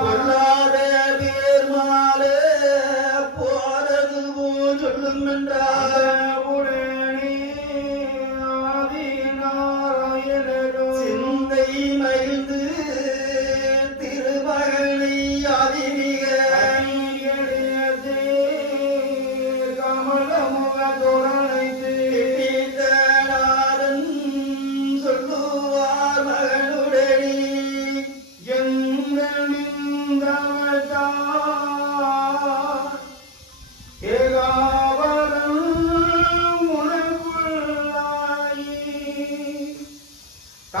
பொல்லாத பேர் மாலே போறது சொல்லும் என்றார் சிந்தை மகிழ்ந்து திருமகனை அதிமிக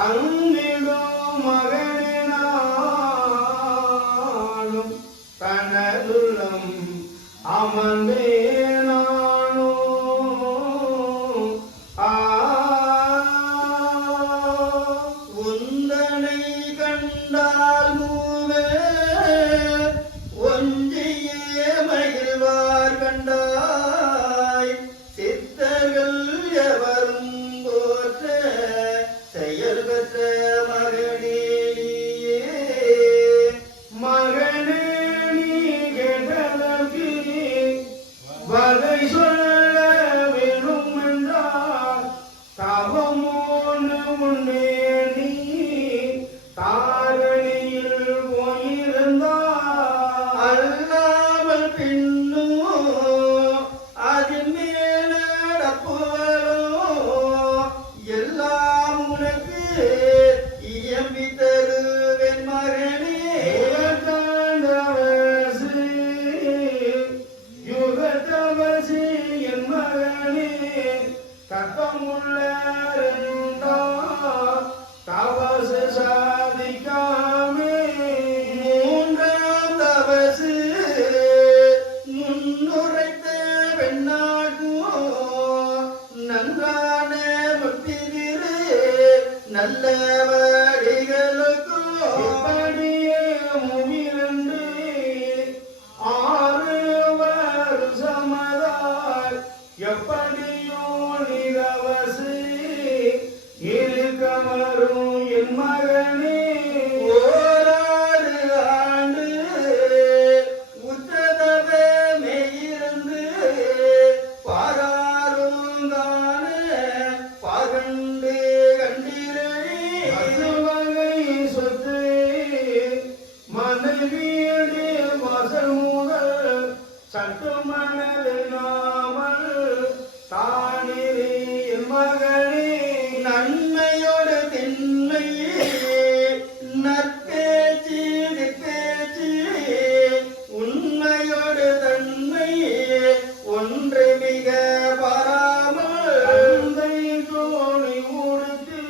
தங்கிடும் மகனாலும் தனதுள்ளம் அமர்ந்தே உந்தனை கண்டால் மூவே ஒன்றியே மகிழ்வார் கண்டாய் சித்தர்கள் எவரும் போற்ற செயல் பெற்ற மகனே மகனே நீ கேட்டதற்கு வகை சொல்ல வேணும் என்றால் தவமோடு முன்னே நீ தாரணியில் போயிருந்தால் அல்லாமல் பின்னும் அதில் மேல் நடப்புவரோ எல்லாம் உனக்கு இயம்பி தருவேன் மகனே யுகத்தவசி என் மகனே தத்தமுள்ள தவசு சாதிக்காமே மூன்றாம் தவசு முன்னுரைத்த வெண்ணாகும் நன்றான முத்திதிரு நல்ல வழிகளுக்கும் இப்படியே முமிரண்டு 6 வருஷமதாய் எப்படியோ நிரவசு இருக்க வரும் என் மகனே ஓராறு ஆண்டு உத்ததவே மெய்யிருந்து பாராருங்கான பகண்டு கண்டிரடி வகை சொத்து மனைவீடு வாசல் முதல் சட்டு மணல் நாமல் தானிரி என் மகனே நன்மையோடு திண்மையே நற்பேச்சு திப்பேச்சு உண்மையோடு தன்மையே ஒன்று மிக பாராமல் தந்தை தோணி உடுத்து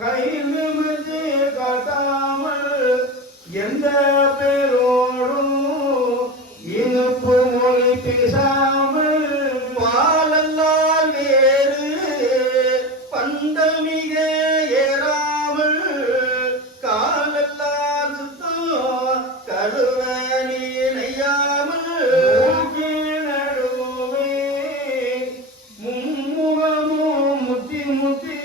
கை நிமிர்ந்து காட்டாமல் எந்த பேரோடும் இனிப்பு மொழி பேசாமல் பாலல்லால் வேறு பண்டமிக ஏறாமல் காலல்லால் சுத்தம் கழுவ நீனையாமல் நடுவே மும்முகமும் முத்தி முத்தி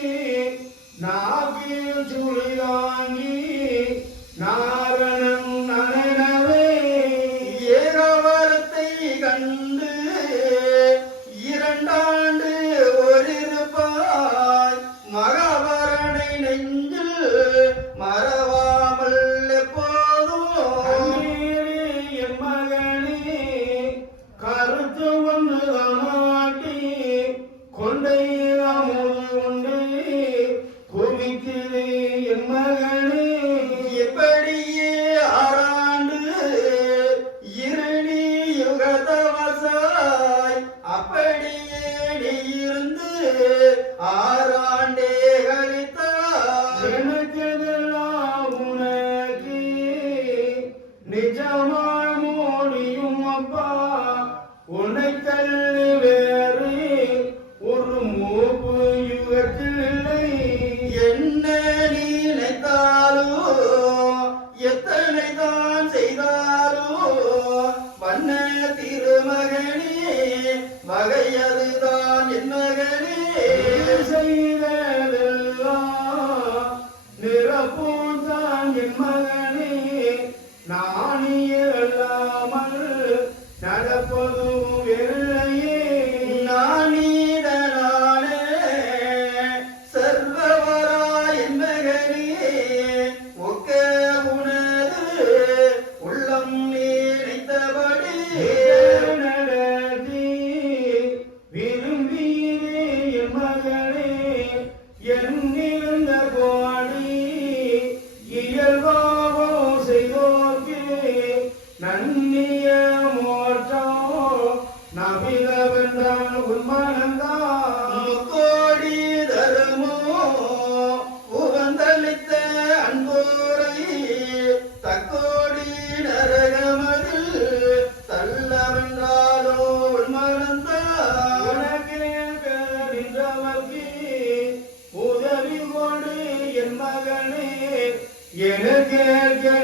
நாகில் சுழி தாங்கி நாரணன் நனவே ஏகவரத்தை கண்டு 2 ஆண்டு ஒருப்பாய் மகாவரனை நெஞ்சில் மறவாமல் எப்போதும் என் மகனே கருத்து ஒன்று தானாட்டி கொண்டை அமுது கொண்டு குவிக்குது என் மகனே எப்படியே 6 ஆண்டு இருணி யுகதவசாய் அப்படியே நீ இருந்து 6 ஆண்டே கழித்தாய் எனக்கெல்லாம் உனக்கு நிஜமாய் மோடியும் அப்பா உன்னை தள்ளி வேறு ஒரு மூப்பு யுகத்தில் இல்லை என்ன நீ நினைத்தாலோ எத்தனை தான் செய்தாலோ வண்ண திருமகனே வகையதுதான் என் மகனே செய்ததெல்லாம் நிரப்பூதான் ஒக்க உனது உள்ளம் நினைத்தபடி நடத்தி விரும்பீரே என் மகனே என்னிருந்த கோடி இயல்பாவோ செய்தோர்க்கு நன்னிய மோற்றம் நபிதவென்றான் உன்மனந்தான் கோடி தருமோ உகந்தளித்த அன்போரை தக்கோடி நரகமதில் தள்ளவென்றாலோ உன்மனந்தான் உனக்கே நின்றவர்க்கு உதவி கொண்டு என் மகனே எனக்கு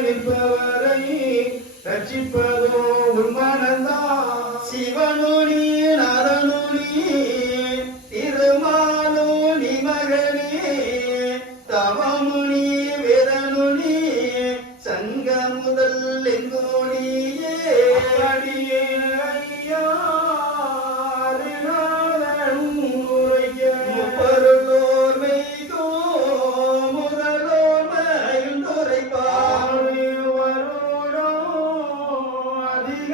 நிற்பவரை ரட்சிப்பதோ உன்மனந்தான் சிவனுனி நரனுனி திருமாலுனி மகனே தவமுனி வீரனுனி சங்க முதல் எங்கோடியே அடியே ஐயா முப்பருளோர் மெய்கோ முதலோர் மகிழ்ந்துரைப்பார் அதிக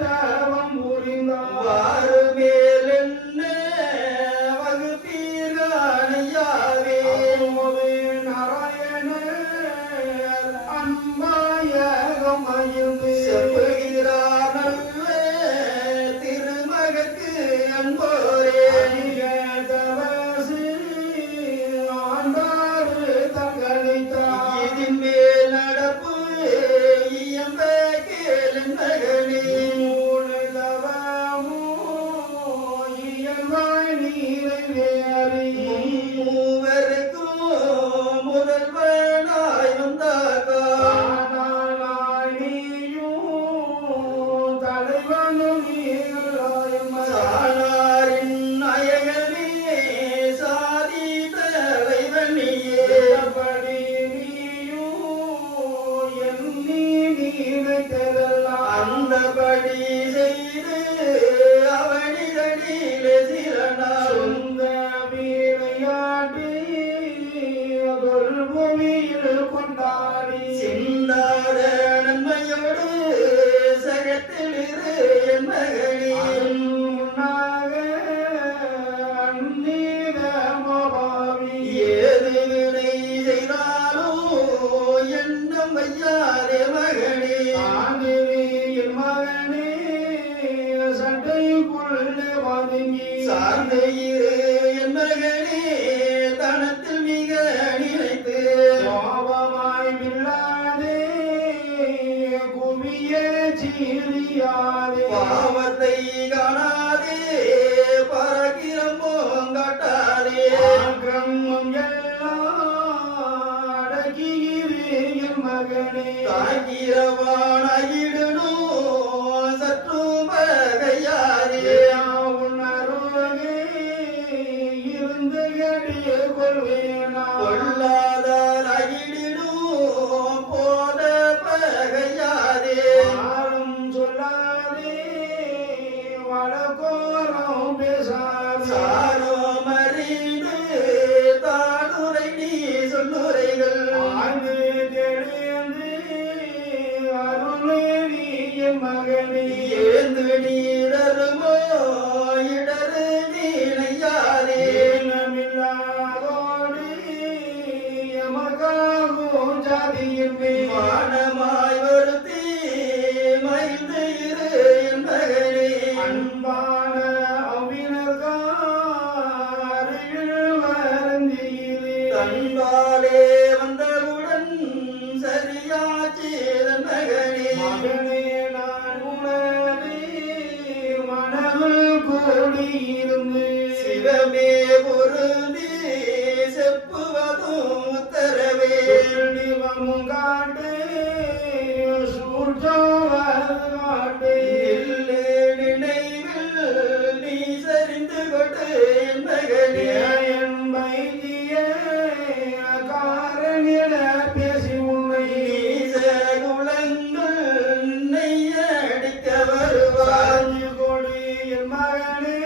தவம் புரிந்தார் வாறு மேல் என்ன வகுப்பீரானையாவே நாராயண அம்மாயகம் மகிழ்ந்து செப்புகிறார் நல்ல திருமகற்கு அன்போரே அதிக தவசு ஆண்டாறு தங்களித்தார் இதின் மேல் நடப்பு இயம்ப கேளன் மகனே மூவருக்கும் முதல்வனாய் வந்தாய் நீயும் தலைவனும் சானாரின் நாயகனே சாதி தலைவனியே படி நீயும் எண்ணி நீரைத்ததெல்லாம் அந்தபடி செய்து அவனிதனிலே சிறனா சொந்த வீரையாடி தொல்பூமியில் கொண்டாடி சிந்தாத நன்மையோடு சகத்தில் இரு என் மகனே முன்னாக அந்நீத மாபாவி ஏது வினை செய்தாலும் எண்ணம் வையாதே மகனே என் மகனே சட்டைக்குள்ள வாங்கி சார்ந்து இரு என் மகனே தனத்தில் மிக நினைத்து கோபமாய் வில்லாதே குவிய சீரியாதே பாவத்தை காணாதே பரகிரம் போங்காட்டாதே கிரமம் எல்லாம் அடக்கியிரு என் மகனே தாக்கிரவானாயிடனோ சற்றும் பகையாதே உணர்வே இருந்து எடிய கொள்வேனா கொள்ளாதாராயிடிடும் போத பகையாதே யாரும் சொல்லாதே வழக்கோரம் பேசாதே சாரோ மறிந்து தாடுரை நீ சொல்லுரைகள் ஆண்டு தெளிந்து அருளே நீ என் மகனே ஏந்து நீரருமோ இடரு நீனையாதே நமில்லாதோடு எமகாகும் ஜாதியின் மானமாய் வருத்தி மகிழ்ந்து இரு என் மகனே அன்பான அவினர்காரில் வருந்தியிரு தன்பாலே வந்தவுடன் சரியாச்சு என் மகனே மகனே நான் உணர்ந்து மனதில் கூடியிருந்து சிவமே பொருந்தி செப்புவதும் உத்தரவே நிவமும் காட்டு சூழ்ச்சோவது காட்டு நினைவில் நீ சரிந்து கொடு என் மகனே என் வைத்திய காரணில பேசி உன்னை குளங்கள் நெய்ய அடிக்க வருவார் கொடி என் மகனே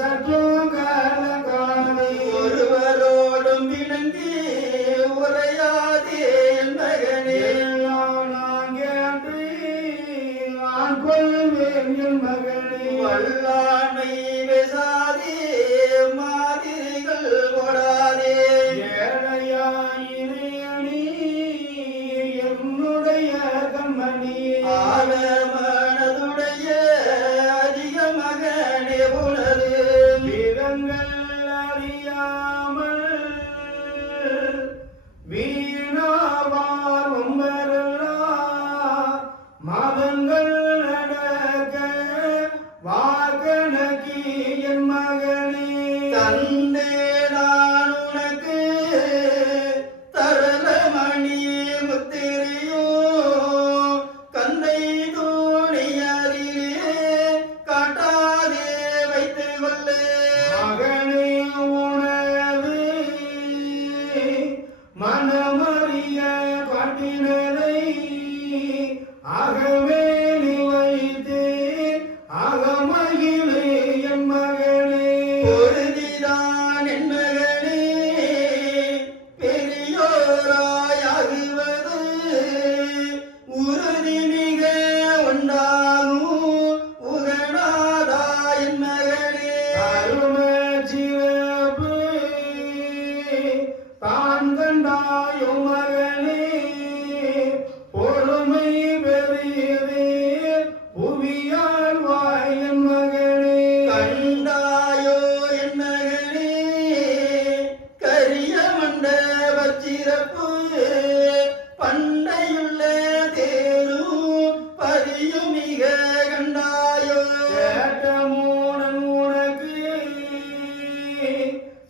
சற்றும் கலங்காதே ஒருவரோடும் விளங்கி உரையாதே ஆரிய காட்டினரை ஆகவே நீ வைத்து ஆகமகிழே என் மகனே பொருதிதான் என் மகனே பெரியோராயாகுவது உறுதி மிக உண்டாகும் உகனாதா என் மகனே அரும சிறப்பு தான் கண்டாயோ மகனே பொறுமை பெரியதே புவியால் வாய் என் மகனே கண்டாயோ என் மகனே கரிய மண்டப சிறப்பு பண்டையுள்ள தேரும் பதியும் மிக கண்டாயோ மூடன் உனக்கு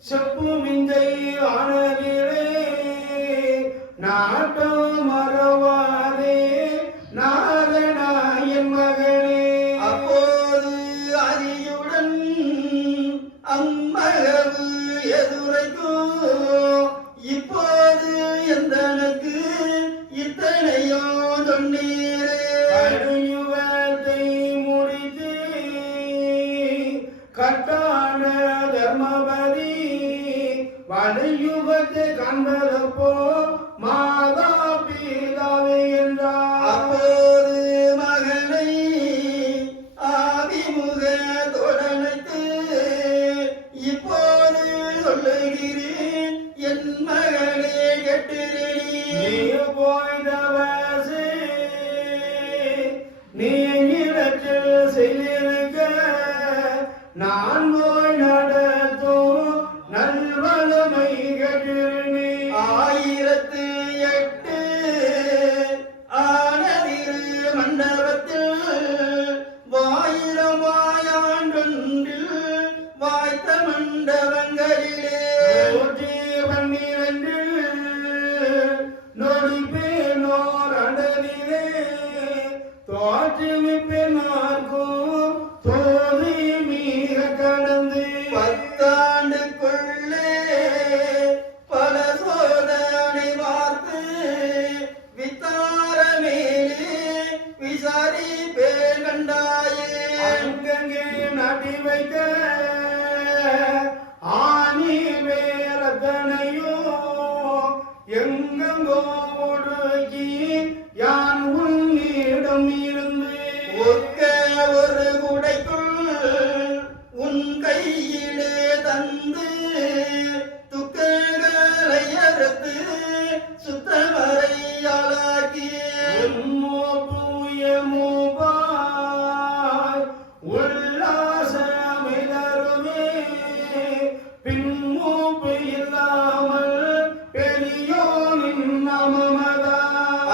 செப்பு மிஞ்சை ஆனதிலே நாட்டம் மறவாதே நாதனாயன் மகனே அப்போது அரியுடன் அம்மகவு எதுரைக்கும் இப்போது எந்தனுக்கு இத்தனையோ சொன்னீரே கடுயுகத்தை முடித்து கட்டான தர்மபதி வடயுகத்தை கண்டதப்போ மாதா பீதாவே என்றார் அப்போது மகனை ஆதிமுக தொடனைத்து இப்போது சொல்லுகிறேன் என் மகனே கெட்டிரணி நீ போய்தவசே நீ இடத்தில் செய்திருக்க நான் போய் நடத்தும் நல்வளமை கெட்டிரணி 1008 ஆனதிரு மண்டபத்தில் வாயிரமாயாண்டொன்றில் வாய்த்த மண்டபங்களிலே 112 நொடிப்பேனோர் அடலிலே தோற்றுவிப்பேனார்க்கும் தோதி மீக கடந்து 10 ஆண்டுக்குள்ளே பல சோதனை பார்த்து வித்தாரமேலே விசாரிப்பே கண்டாயே அங்கங்கே நடி வைக்க ஆணி வேரத்தனையோ எங்கெங்கோ ஒடுக்கி யான் உன்னிடம் இருந்து ஒக்க ஒரு குடைக்குள் உன் கையிலே தந்து துக்கங்களை அறுத்து சுத்தமறையாளாக்கி மூபாய் உல்லாசமை தருவே பின்மூப்பு இல்லாமல் பெரியோனின் நாமமதா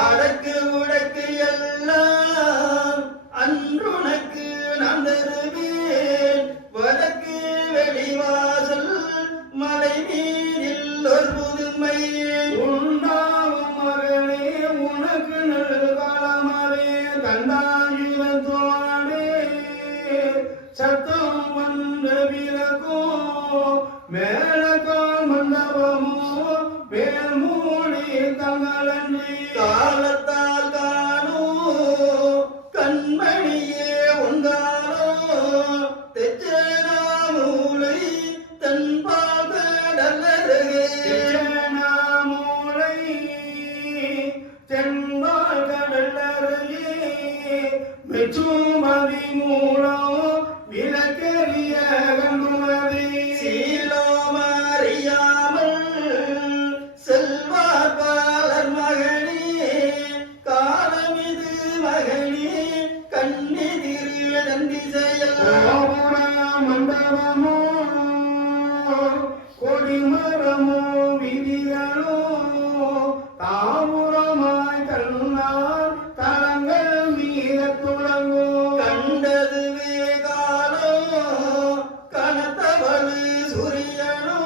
அடக்கு உடக்கு எல்லாம் அன்றுனக்கு நான் தருவேன் வடக்கு வெளிவாசல் மலை மீதில் ஒரு புதுமை உண்டாகும் மகனே உனக்கு நல்காலமவே தண்டாயுதத்தோடே சத்தம் வந்து விலக்கும் மேலக்கால் மண்டபமோ வேமூடி தங்களன்றி காலத்தால் காணும் கண்மணியே உண்டாலோ தெச்சனாமூலை தன் பாகடலருகே தெச்சனாமூலை தென்பால் கடலருகே மெச்சுமதி மூலம் விளக்கரிய கண்டுமதி சீலோமறியாமல் செல்வார் பாலர் மகனே காலமிது மகனே கண்ணெதிரு தந்திசையில் மண்டபமோ கொடிமரமோ விதிகளோ தாமுரமாய் கண்ணால் தலங்கள் மீத துளங்கோ கண்டதுவே காலோ கனத்தவளு சூரியனோ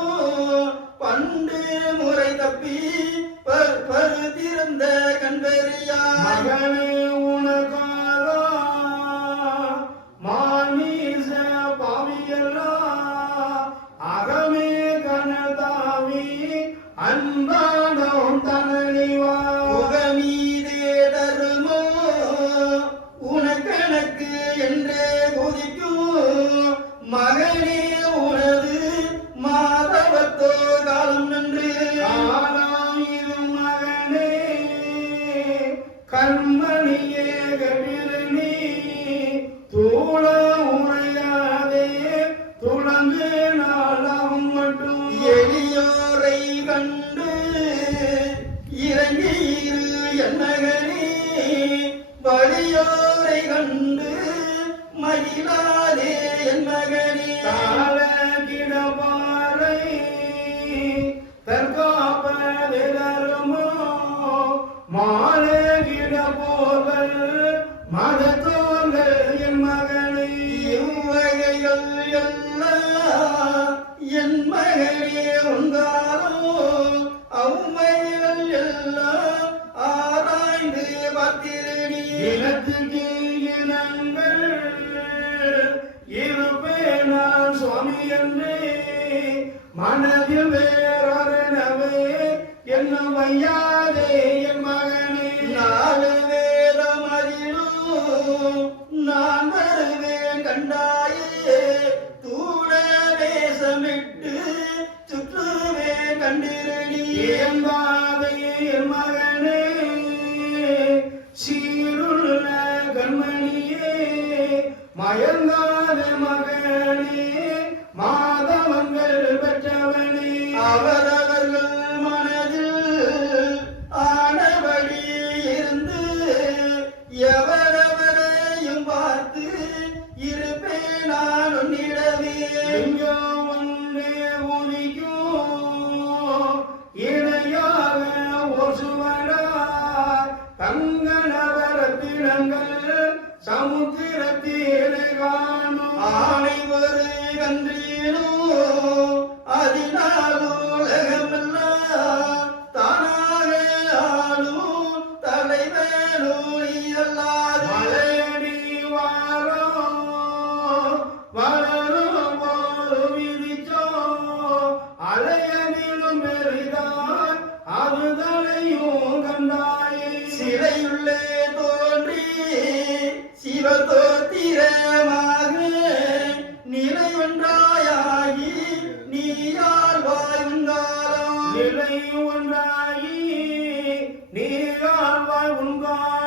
பண்டு முறை தப்பி பருதிருந்த கண்பெரியா மகனே உனக்காதா மானீச பாவியெல்லாம் அகமே கனதாவி அன்பானோம் தனனிவா கண்மணியே கவிரணி தூள உரையாதே துளங்கு நாளம் மட்டும் எளியோரை கண்டு இறங்கியிரு என்னகனே வலியோரை கண்டு மகிழாதே என் மகனே கால கிடபாறை தற்காப்பதெருமோ மால கிடபோர்கள் மதத்தோர்கள் என் மகனே இவ்வகைகள் எல்லாம் என் மகனே உண்டாரோ அவ்வைகள் எல்லாம் ஆராய்ந்து பார்த்திருடி இனத்துக்கு இனங்கள் இருப்பேனா சுவாமி என்று மனதில் வேறொருனவே என்ன வையாதே என் மகனே நாலு வேதம் அதிலும் நான் வருவேன் கண்டாயே தூட வேஷமிட்டு சுற்றுவே கண்டிருடி என்பாதே என் மகனே சீருள்ள கண்மணியே மயங்காத மகனே மாதவங்கள் பெற்றவனே அவரவர்கள் மனதில் ஆனபடி இருந்து எவரவரையும் பார்த்து இருப்பேன் நான் உன்னிடவே எங்கோ ஒன்றே உதிக்கும் இணையாக ஒசுவனார் தங்கனவரத்தினங்கள் சமுத்திரத்திலே காணும் ஆணை ஒரு கன்றினோ அதனால் உலகமெல்லாம் தானாக ஆளும் தலைவனோ இயலாது மலையடி வளரும் போது விதிச்சோ அலையனிலும் மெரிதான் அது தலையும் கண்டாயே சிறையுள்ளே தோன்றி சிவதோத்திரமாக நிலை ஒன்றாயாகி நீயால் வாய்ந்தாலும் நிலை ஒன்றாயி நீயால் வாய் உண்காலம்